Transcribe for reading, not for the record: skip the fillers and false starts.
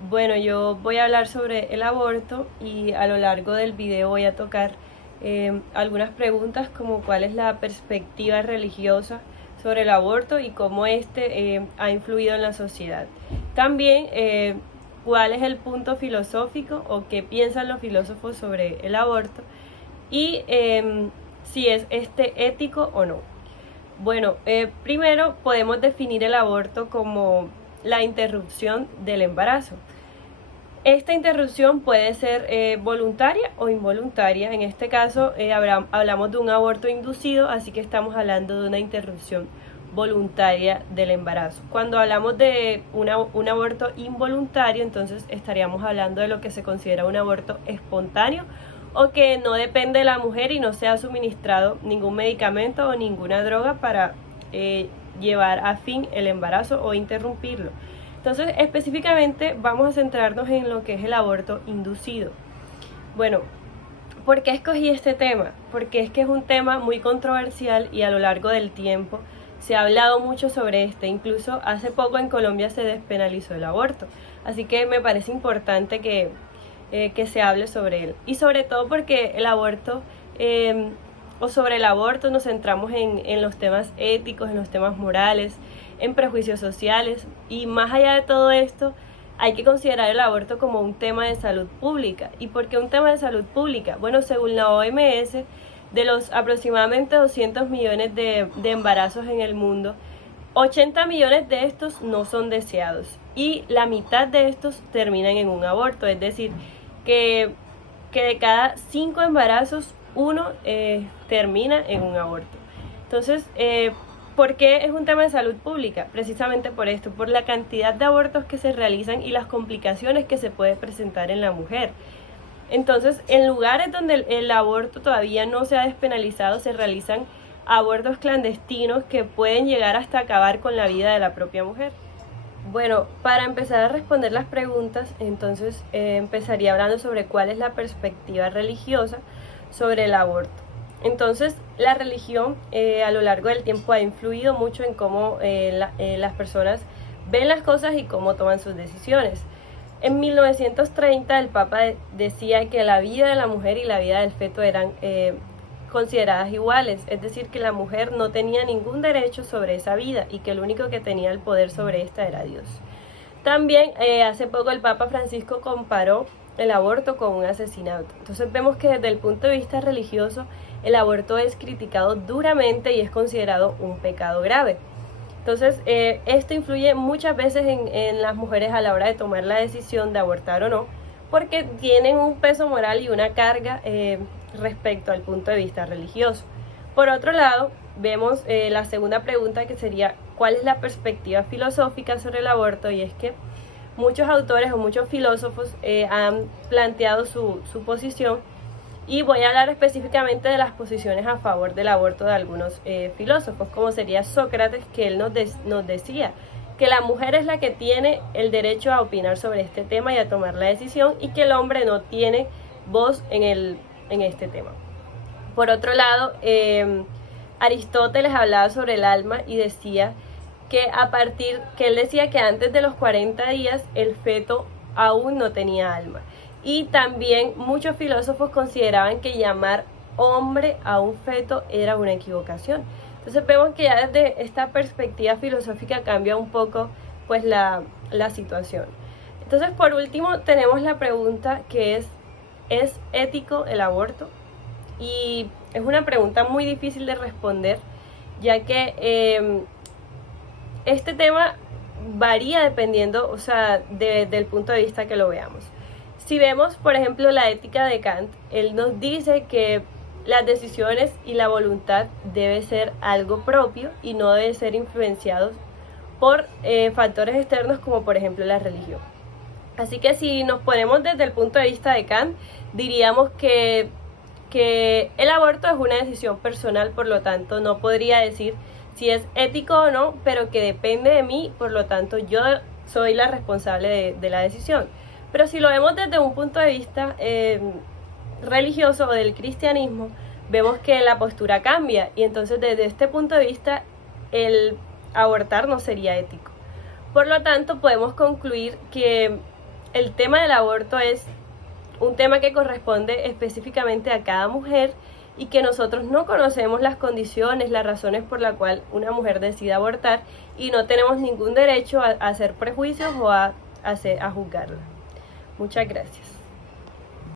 Bueno, yo voy a hablar sobre el aborto y a lo largo del video voy a tocar algunas preguntas como cuál es la perspectiva religiosa sobre el aborto y cómo este ha influido en la sociedad. También cuál es el punto filosófico o qué piensan los filósofos sobre el aborto y si es ético o no. Bueno, primero podemos definir el aborto como la interrupción del embarazo. Esta interrupción puede ser voluntaria o involuntaria. En este caso hablamos de un aborto inducido, así que estamos hablando de una interrupción voluntaria del embarazo. Cuando hablamos de un aborto involuntario, entonces estaríamos hablando de lo que se considera un aborto espontáneo o que no depende de la mujer y no se ha suministrado ningún medicamento o ninguna droga para llevar a fin el embarazo o interrumpirlo. Entonces, específicamente vamos a centrarnos en lo que es el aborto inducido. Bueno, ¿por qué escogí este tema? Porque es que es un tema muy controversial y a lo largo del tiempo se ha hablado mucho sobre este. Incluso hace poco en Colombia se despenalizó el aborto. Así que me parece importante que se hable sobre él. Y sobre todo porque el aborto, o sobre el aborto nos centramos en los temas éticos, en los temas morales, en prejuicios sociales, y más allá de todo esto hay que considerar el aborto como un tema de salud pública. ¿Y por qué un tema de salud pública? Bueno, según la OMS, de los aproximadamente 200 millones de embarazos en el mundo, 80 millones de estos no son deseados y la mitad de estos terminan en un aborto, es decir, que de cada 5 embarazos, uno termina en un aborto. Entonces, ¿por qué es un tema de salud pública? Precisamente por esto, por la cantidad de abortos que se realizan y las complicaciones que se puede presentar en la mujer. Entonces, en lugares donde el aborto todavía no se ha despenalizado, se realizan abortos clandestinos que pueden llegar hasta acabar con la vida de la propia mujer. Bueno, para empezar a responder las preguntas, entonces empezaría hablando sobre cuál es la perspectiva religiosa sobre el aborto. Entonces, la religión a lo largo del tiempo ha influido mucho en cómo las personas ven las cosas y cómo toman sus decisiones. En 1930 el Papa decía que la vida de la mujer y la vida del feto eran consideradas iguales, es decir, que la mujer no tenía ningún derecho sobre esa vida y que el único que tenía el poder sobre esta era Dios. También hace poco el Papa Francisco comparó el aborto con un asesinato. Entonces vemos que desde el punto de vista religioso el aborto es criticado duramente y es considerado un pecado grave. Entonces esto influye muchas veces en las mujeres a la hora de tomar la decisión de abortar o no, porque tienen un peso moral y una carga respecto al punto de vista religioso. Por otro lado, vemos la segunda pregunta, que sería ¿cuál es la perspectiva filosófica sobre el aborto? Y es que muchos autores o muchos filósofos han planteado su posición, y voy a hablar específicamente de las posiciones a favor del aborto de algunos filósofos, como sería Sócrates, que él nos decía que la mujer es la que tiene el derecho a opinar sobre este tema y a tomar la decisión, y que el hombre no tiene voz en este tema. Por otro lado, Aristóteles hablaba sobre el alma y decía que él decía que antes de los 40 días el feto aún no tenía alma. Y también muchos filósofos consideraban que llamar hombre a un feto era una equivocación. Entonces vemos que ya desde esta perspectiva filosófica cambia un poco pues la situación. Entonces, por último, tenemos la pregunta que ¿es ético el aborto? Y es una pregunta muy difícil de responder, ya que este tema varía dependiendo, o sea, del punto de vista que lo veamos. Si vemos, por ejemplo, la ética de Kant, él nos dice que las decisiones y la voluntad debe ser algo propio y no debe ser influenciados por factores externos como por ejemplo la religión. Así que si nos ponemos desde el punto de vista de Kant, diríamos que el aborto es una decisión personal, por lo tanto no podría decir si es ético o no, pero que depende de mí, por lo tanto yo soy la responsable de la decisión. Pero si lo vemos desde un punto de vista religioso o del cristianismo, vemos que la postura cambia, y entonces desde este punto de vista el abortar no sería ético. Por lo tanto, podemos concluir que el tema del aborto es un tema que corresponde específicamente a cada mujer y que nosotros no conocemos las condiciones, las razones por las cuales una mujer decide abortar y no tenemos ningún derecho a hacer prejuicios o a juzgarla. Muchas gracias.